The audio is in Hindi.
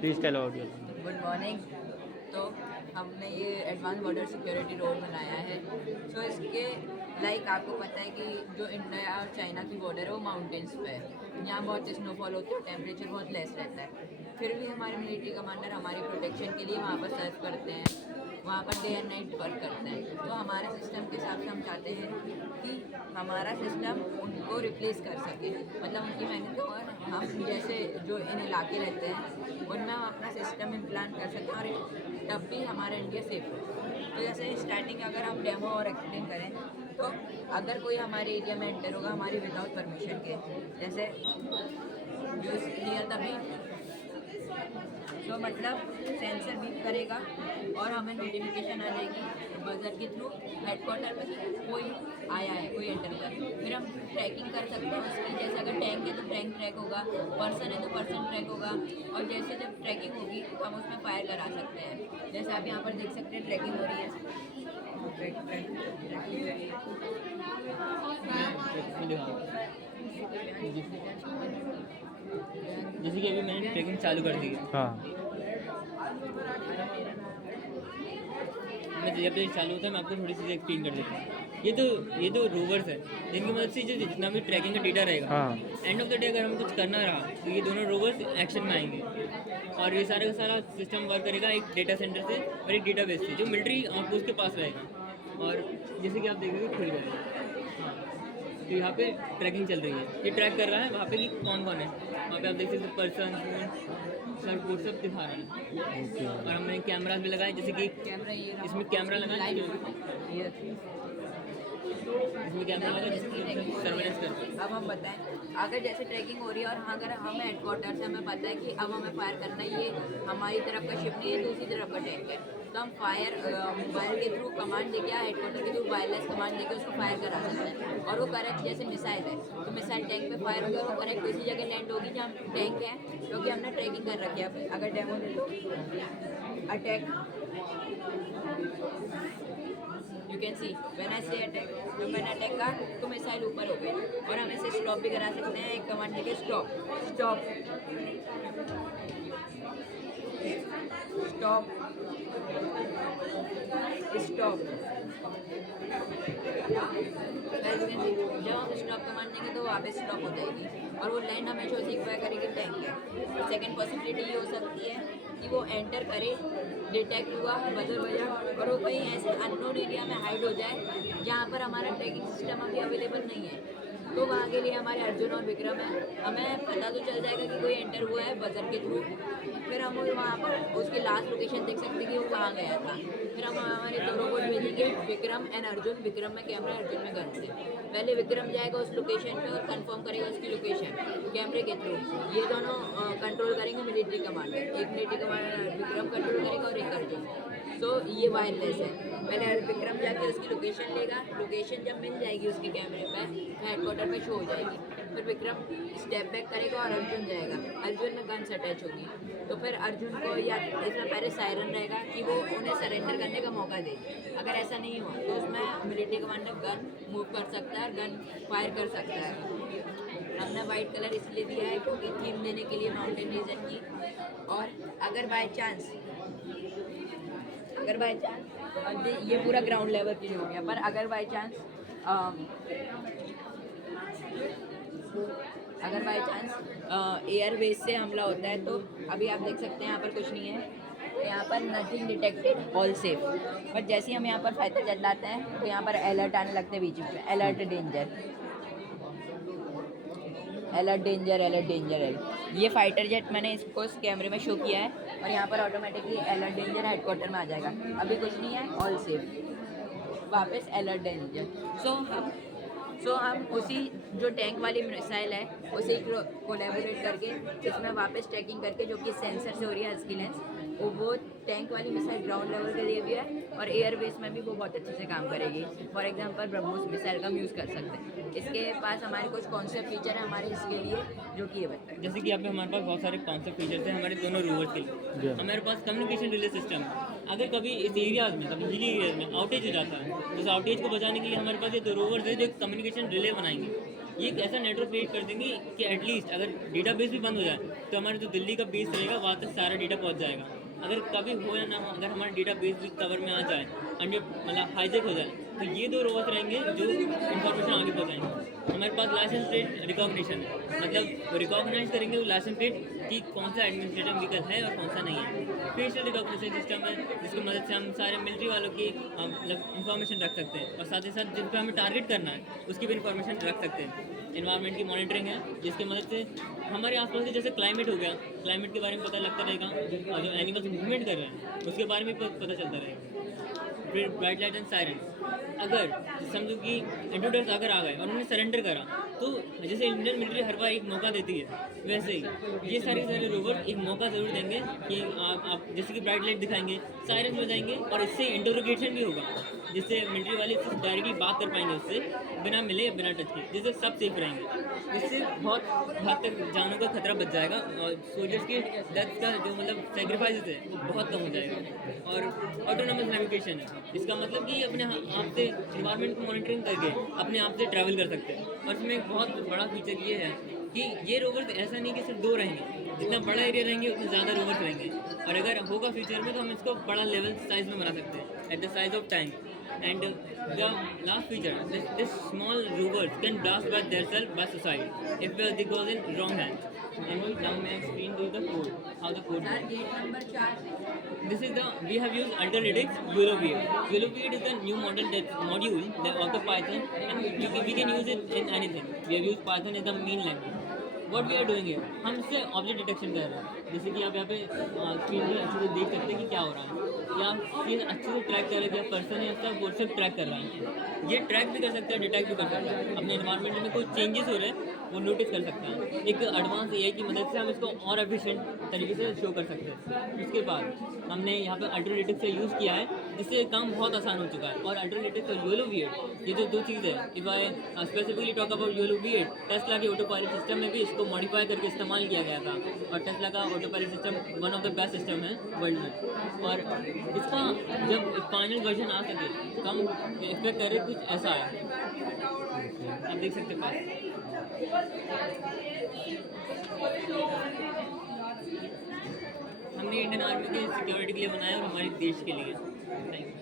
Please tell about good morning. तो हमने ये एडवांस बॉर्डर सिक्योरिटी रोड बनाया है। सो इसके लाइक आपको पता है कि जो इंडिया और चाइना की बॉर्डर है वो माउंटेन्स पे है। यहाँ बहुत स्नोफॉल होती है, टेम्परेचर बहुत लेस रहता है। फिर भी हमारे मिलिट्री कमांडर हमारी प्रोटेक्शन के लिए वहाँ पर सर्व करते हैं, वहाँ per day and night work करते हैं। तो हमारे सिस्टम के हिसाब से हम चाहते हैं कि हमारा सिस्टम उनको रिप्लेस कर सके, मतलब उनकी मेहनत को, और हम जैसे जो इन इलाके रहते हैं उनमें हम अपना सिस्टम इम्प्लांट कर सकें और तब भी हमारा इंडिया सेफ हो। तो जैसे स्टार्टिंग अगर हम डेमो और एक्सप्लेन करें तो अगर कोई हमारे एरिया में एंटर होगा हमारी विदाउट परमिशन के, जैसे यूज नियर द बीट, तो मतलब सेंसर बीप करेगा और हमें नोटिफिकेशन आ जाएगी बजर के थ्रू हेडक्वार्टर में कि कोई आया है, कोई एंटर कर। फिर हम ट्रैकिंग कर सकते हैं उसकी, जैसे अगर टैंक है तो टैंक ट्रैक होगा, पर्सन है तो पर्सन ट्रैक होगा, और जैसे जब ट्रैकिंग होगी हम उसमें फायर करा सकते हैं। जैसे आप यहाँ पर देख सकते हैं ट्रैकिंग हो रही है। जैसे कि अभी मैंने ट्रैकिंग चालू कर दी है। हाँ। मैं जब तक चालू होता है मैं आपको थोड़ी सी एक्सप्लेन कर देता हूँ। ये दो रोवर्स है जिनकी मदद से जो जितना भी ट्रैकिंग का डेटा रहेगा, हाँ। एंड ऑफ द डे अगर हमें कुछ करना रहा तो ये दोनों रोवर्स एक्शन में आएंगे और ये सारा का सारा सिस्टम वर्क करेगा एक डेटा सेंटर से और एक डेटाबेस से जो मिलिट्री आउटपोस्ट के पास रहेगा। और जैसे कि आप देखेंगे खुल जाएगा। तो यहाँ पे ट्रैकिंग चल रही है, ये ट्रैक कर रहा है वहाँ पे कि कौन कौन है। वहाँ पे आप देख सकते पर्सन सर वो सब दिखा रहा है। और हमने कैमरास भी लगाए, जैसे कि कैमरा ये रहा। इसमें कैमरा लगा है, ये इसमें कैमरा लगा जिससे सर्वेलेंस कर। अब हम बताएं, अगर जैसे ट्रैकिंग हो रही है और अगर हमें हेडक्वार्टर से हमें पता है कि अब हमें फायर करना है, ये हमारी तरफ का शिप नहीं है, दूसरी तरफ का टैंक है, तो हम फायर मोबाइल के थ्रू कमांड देके या हेडक्वार्टर के थ्रू वायरलेस कमांड देके उसको फायर करा सकते हैं। और वो करेक्ट, जैसे मिसाइल है तो मिसाइल टैंक पे फायर होगी और वो करेक्ट उसी जगह लैंड होगी जहाँ टैंक है, क्योंकि हमने ट्रैकिंग कर रखी है। अगर डेमो ले लो, attack, you can see when I say attack, जब मैंने अटैक का तो मिसाइल ऊपर हो गई। और हम इसे स्टॉप भी करा सकते हैं, एक कमांड देके स्टॉप स्टॉप स्टॉप स्टॉप। जब हम स्टॉप कमांड देंगे तो वापस स्टॉप हो जाएगी और वो लैंड हमेशा उसी एक्वायर करेगी टैंक है। सेकेंड पॉसिबिलिटी ये हो सकती है कि वो एंटर करे, डिटेक्ट हुआ, बजर बजा और वो कहीं ऐसे अननोन एरिया में हाइड हो जाए जहाँ पर हमारा ट्रैकिंग सिस्टम अभी अवेलेबल नहीं है। तो वहाँ के लिए हमारे अर्जुन और विक्रम है, हमें पता तो चल जाएगा कि कोई एंटर हुआ है बजर के थ्रू। फिर हम वहाँ पर उसकी लास्ट लोकेशन देख सकते हैं कि वो कहाँ गया था। फिर हम हमारे दोनों को भेजेंगे, विक्रम एंड अर्जुन। विक्रम में कैमरा, अर्जुन में गन से। पहले विक्रम जाएगा उस लोकेशन पे और कंफर्म करेगा उसकी लोकेशन कैमरे के थ्रू। ये दोनों कंट्रोल करेंगे मिलिट्री कमांडर, एक मिलिट्री कमांडर विक्रम कंट्रोल करेगा और एक अर्जुन। सो ये वायरलेस है। पहले विक्रम जाके उसकी लोकेशन लेगा, लोकेशन जब मिल जाएगी उसके कैमरे पे हेडक्वार्टर पे शो हो जाएगी। फिर विक्रम स्टेप बैक करेगा और अर्जुन जाएगा, अर्जुन में गन्स अटैच होगी। तो फिर अर्जुन को या इसमें पहले सायरन रहेगा कि वो उन्हें सरेंडर करने का मौका दे। अगर ऐसा नहीं हुआ तो उसमें मिलिट्री कमांडर गन मूव कर सकता है, गन फायर कर सकता है। हमने वाइट कलर इसलिए दिया है क्योंकि थीम देने के लिए माउंटेन रीजन की। और अगर बाय चांस ये पूरा ग्राउंड लेवल के लिए हो गया, पर अगर बाई चांस एयरबेस से हमला होता है तो अभी आप देख सकते हैं यहाँ पर कुछ नहीं है, यहाँ पर nothing detected, all safe. But जैसे ही हम यहाँ पर फाइटर चलाते हैं तो यहाँ पर अलर्ट आने लगते हैं बीच में, alert danger, alert danger, alert danger. ये फाइटर जेट मैंने इसको इस कैमरे में शो किया है और यहाँ पर ऑटोमेटिकली अलर्ट डेंजर हेडक्वार्टर में आ जाएगा। अभी कुछ नहीं है, ऑल सेफ, वापस अलर्ट डेंजर। सो हम उसी जो टैंक वाली मिसाइल है उसे कोलैबोरेट करके इसमें वापस ट्रैकिंग करके, जो कि सेंसर से हो रही है इसकी लेंस, वो टैंक वाली मिसाइल ग्राउंड लेवल के लिए भी है और एयरबेस में भी वो बहुत अच्छे से काम करेगी। फॉर एग्जांपल ब्रह्मोस मिसाइल का हम यूज़ कर सकते हैं। इसके पास हमारे कुछ कॉन्सेप्ट फीचर है हमारे इसके लिए, जो कि ये बताते हैं। जैसे कि यहाँ पे हमारे पास बहुत सारे कॉन्सेप्ट फीचर्स हैं हमारे दोनों रोवर्स के लिए। हमारे पास कम्युनिकेशन रिले सिस्टम है। अगर कभी इस एरियाज में, कभी हिली एरियाज में आउटेज हो जाता है तो उस आउटेज को बचाने के लिए हमारे पास ये दो रोवर्स है जो कम्युनिकेशन रिले बनाएंगे। ये एक ऐसा नेटवर्क क्रिएट कर देंगे कि एटलीस्ट अगर डेटाबेस भी बंद हो जाए तो हमारे जो दिल्ली का बेस रहेगा वहाँ तक सारा डेटा पहुँच जाएगा। अगर कभी हो या ना हो, अगर हमारा डेटाबेस भी कवर में आ जाए, अंडर मतलब हाईजेक हो जाए, तो ये दो रोबोट्स रहेंगे जो इन्फॉर्मेशन आगे पहुँचाएंगे। हमारे पास लाइसेंस प्लेट रिकॉग्निशन है, मतलब वो रिकॉग्नाइज करेंगे वो लाइसेंस प्लेट कि कौन सा एडमिनिस्ट्रेटिव व्हीकल है और कौन सा नहीं है। फेशियल रिकॉग्निशन सिस्टम है जिसकी मदद से हम सारे मिलिट्री वालों की मतलब इन्फॉर्मेशन रख सकते हैं, और साथ ही साथ जिन पर हमें टारगेट करना है उसकी भी इन्फॉर्मेशन रख सकते हैं। इन्वायरमेंट की मॉनिटरिंग है जिसकी मदद से हमारे आसपास के जैसे क्लाइमेट हो गया, क्लाइमेट के बारे में पता लगता रहेगा, और जो एनिमल्स मूवमेंट कर रहे हैं उसके बारे में पता चलता रहेगा। फिर ब्राइट लाइट एंड सायरन, अगर समझो कि इंट्रूडर्स अगर आ गए और उन्होंने सरेंडर करा, तो जैसे इंडियन मिलिट्री हर बार एक मौका देती है, वैसे ही ये सारे रोबोट एक मौका ज़रूर देंगे कि आप जैसे कि ब्राइट लाइट दिखाएंगे, सायरन बजाएंगे, और इससे इंटरोगेशन भी होगा, जिससे मिलिट्री वाले इससे डायरेक्टली बात कर पाएंगे उससे बिना मिले बिना टच के, जिससे सब सेफ रहेंगे। इससे बहुत हद तक जानों का खतरा बच जाएगा, और सोल्जर्स की डेथ का जो मतलब सेक्रीफाइस है वो बहुत कम हो जाएगा। और ऑटोनोमस नेविगेशन है, इसका मतलब कि अपने आप से इन्वायरमेंट को मॉनिटरिंग करके अपने आप से ट्रैवल कर सकते हैं। और इसमें एक बहुत बड़ा फीचर ये है कि ये रोवर्स ऐसा नहीं कि सिर्फ दो रहेंगे, जितना बड़ा एरिया रहेंगे उतने ज़्यादा रोवर्स रहेंगे, और अगर होगा फ्यूचर में तो हम इसको बड़ा लेवल साइज में बना सकते हैं, at the size of tank. And the last feature, this small rovers can blast by themselves by suicide if they goes in wrong hands. And now may I explain to you the code, how the code sir works. Gate number 4 This is the we have used Ultralytics YOLOV8. YOLOV8 is the new model that module of the Python, and we can use it in anything. We have used Python as the main language. What we are doing here, हम इससे ऑब्जेक्ट डिटेक्शन कर रहे हैं, जैसे कि आप यहाँ पे स्क्रीन पर अच्छे से देख सकते हैं कि क्या हो रहा है, या ये अच्छे से ट्रैक कर रहे हैं, पर्सन है उसका वो सब ट्रैक कर रहा है, ये ट्रैक भी कर सकता है, डिटेक्ट भी कर सकता है, अपने इन्वायरमेंट में कोई चेंजेस हो रहे हैं वो नोटिस कर सकता है। एक एडवांस एआई की मदद से हम इसको और एफिशिएंट तरीके से शो कर सकते हैं। उसके बाद हमने यहाँ पे अल्ट्रालिटिक्स से यूज़ किया है, जिससे काम बहुत आसान हो चुका है। और अल्ट्रालिटिक्स और YOLOV8 ये जो दो चीज़ है, if I specifically talk about YOLOV8, Tesla के ऑटो पायलट सिस्टम में भी इसको मॉडिफाई करके इस्तेमाल किया गया था, और टेस्ला का auto pilot system one of the best system है वर्ल्ड में। और इसका जब फाइनल वर्जन आ सके तो हम एक्सपेक्ट करें कुछ ऐसा है, आप देख सकते हैं। हमने इंडियन आर्मी के सिक्योरिटी के लिए बनाया और हमारे देश के लिए। Thank you.